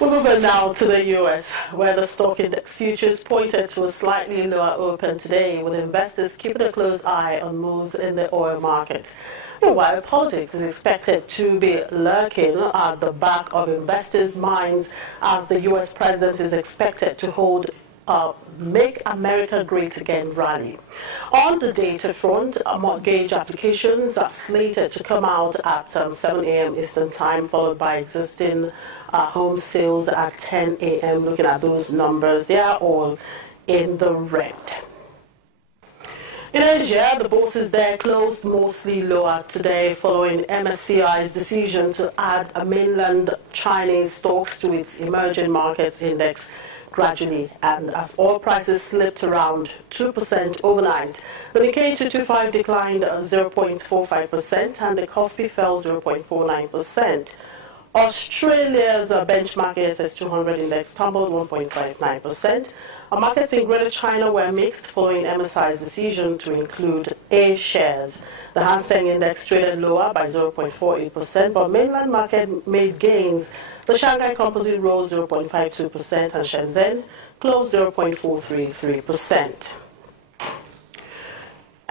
We're moving now to the U.S., where the stock index futures pointed to a slightly lower open today, with investors keeping a close eye on moves in the oil market. Meanwhile, politics is expected to be lurking at the back of investors' minds as the U.S. president is expected to hold a Make America Great Again rally. On the data front, mortgage applications are slated to come out at 7 a.m. Eastern Time, followed by existing home sales at 10 a.m. Looking at those numbers, they are all in the red. In Asia, the bourses there closed mostly lower today following MSCI's decision to add a mainland Chinese stocks to its emerging markets index gradually, and as oil prices slipped around 2% overnight, the Nikkei 225 declined 0.45% and the Kospi fell 0.49%. Australia's benchmark ASX 200 index tumbled 1.59%. Markets in Greater China were mixed following MSI's decision to include A shares. The Hang Seng index traded lower by 0.48%, but mainland market made gains. The Shanghai Composite rose 0.52% and Shenzhen closed 0.433%.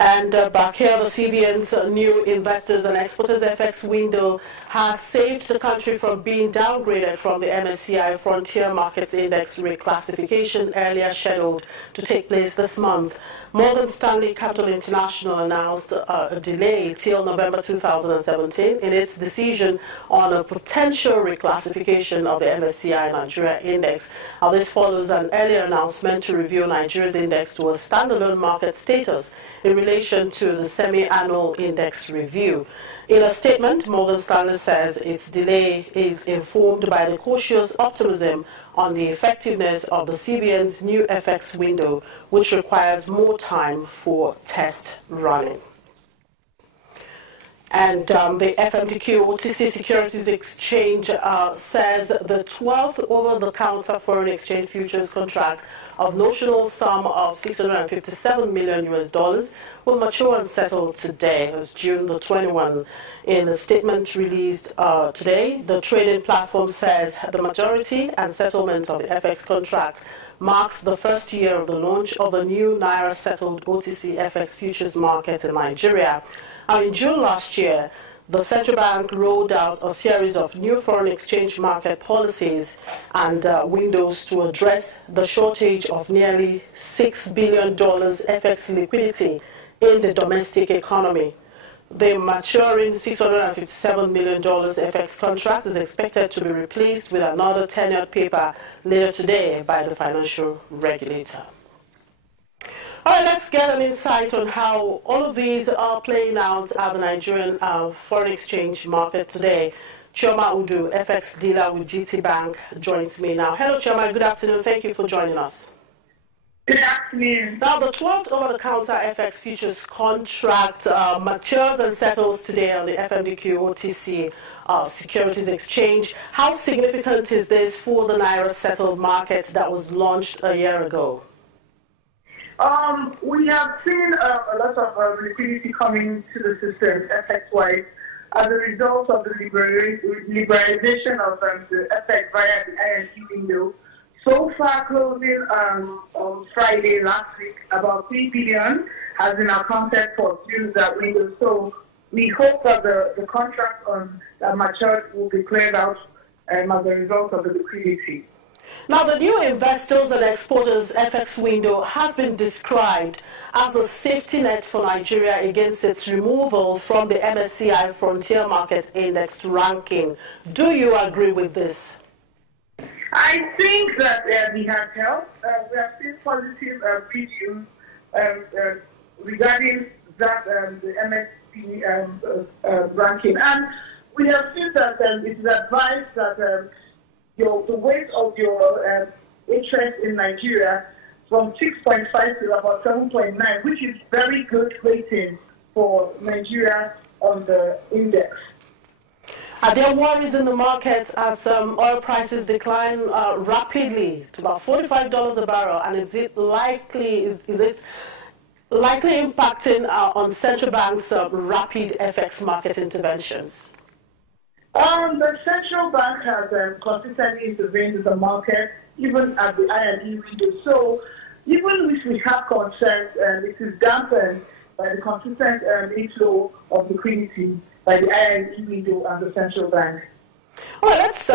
And back here, the CBN's new investors and exporters FX window has saved the country from being downgraded from the MSCI Frontier Markets Index reclassification earlier scheduled to take place this month. Morgan Stanley Capital International announced a delay till November 2017 in its decision on a potential reclassification of the MSCI Nigeria Index. This follows an earlier announcement to review Nigeria's index to a standalone market status in relation to the semi-annual index review. In a statement, Morgan Stanley says its delay is informed by the cautious optimism on the effectiveness of the CBN's new FX window, which requires more time for test running. And the FMDQ OTC Securities Exchange says the 12th over-the-counter foreign exchange futures contract of notional sum of $657 million will mature and settle today, as June the 21. In a statement released today, the trading platform says the majority and settlement of the FX contract marks the first year of the launch of the new Naira-settled OTC FX futures market in Nigeria. In June last year, the central bank rolled out a series of new foreign exchange market policies and windows to address the shortage of nearly $6 billion FX liquidity in the domestic economy. The maturing $657 million FX contract is expected to be replaced with another tenured paper later today by the financial regulator. All right, let's get an insight on how all of these are playing out at the Nigerian foreign exchange market today. Chioma Udu, FX dealer with GT Bank, joins me now. Hello, Chioma. Good afternoon. Thank you for joining us. Good afternoon. Now, the 12th over-the-counter FX futures contract matures and settles today on the FMDQ OTC Securities Exchange. How significant is this for the Naira-settled market that was launched a year ago? We have seen a lot of liquidity coming to the system, FX-wise, as a result of the liberalization of the FX via the ING window. So far, closing on Friday last week, about 3 billion has been accounted for through that window. So we hope that the contract on that matured will be cleared out as a result of the liquidity. Now, the new investors and exporters FX window has been described as a safety net for Nigeria against its removal from the MSCI Frontier Market Index ranking. Do you agree with this? I think that we have helped. We have seen positive reviews regarding that the MSCI ranking, and we have seen that it is advised that the weight of your interest in Nigeria from 6.5 to about 7.9, which is very good rating for Nigeria on the index. Are there worries in the market as oil prices decline rapidly to about $45 a barrel? And is it likely impacting on central banks' rapid FX market interventions? The central bank has consistently intervened in the market, even at the IME window. So even if we have concerns, it is dampened by the consistent inflow of liquidity by the IME window and the central bank. All right, let's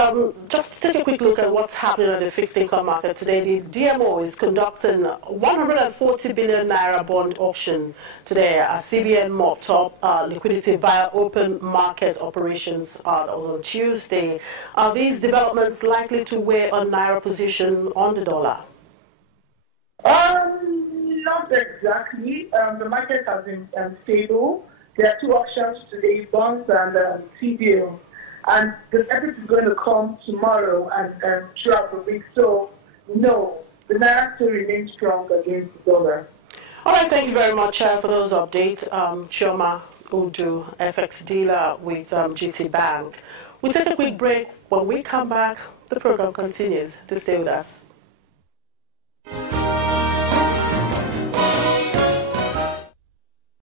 just take a quick look at what's happening on the fixed income market today. The DMO is conducting 140 billion naira bond auction today as CBN mopped up liquidity via open market operations. That was on Tuesday. Are these developments likely to weigh on naira position on the dollar? Not exactly. The market has been stable. There are two auctions today, bonds and T-bills. And the evidence is going to come tomorrow and throughout the week. So, no, the naira still remains strong against the dollar. All right, thank you very much for those updates. Chioma Udu, FX dealer with GT Bank. We'll take a quick break. When we come back, the program continues. To stay with us.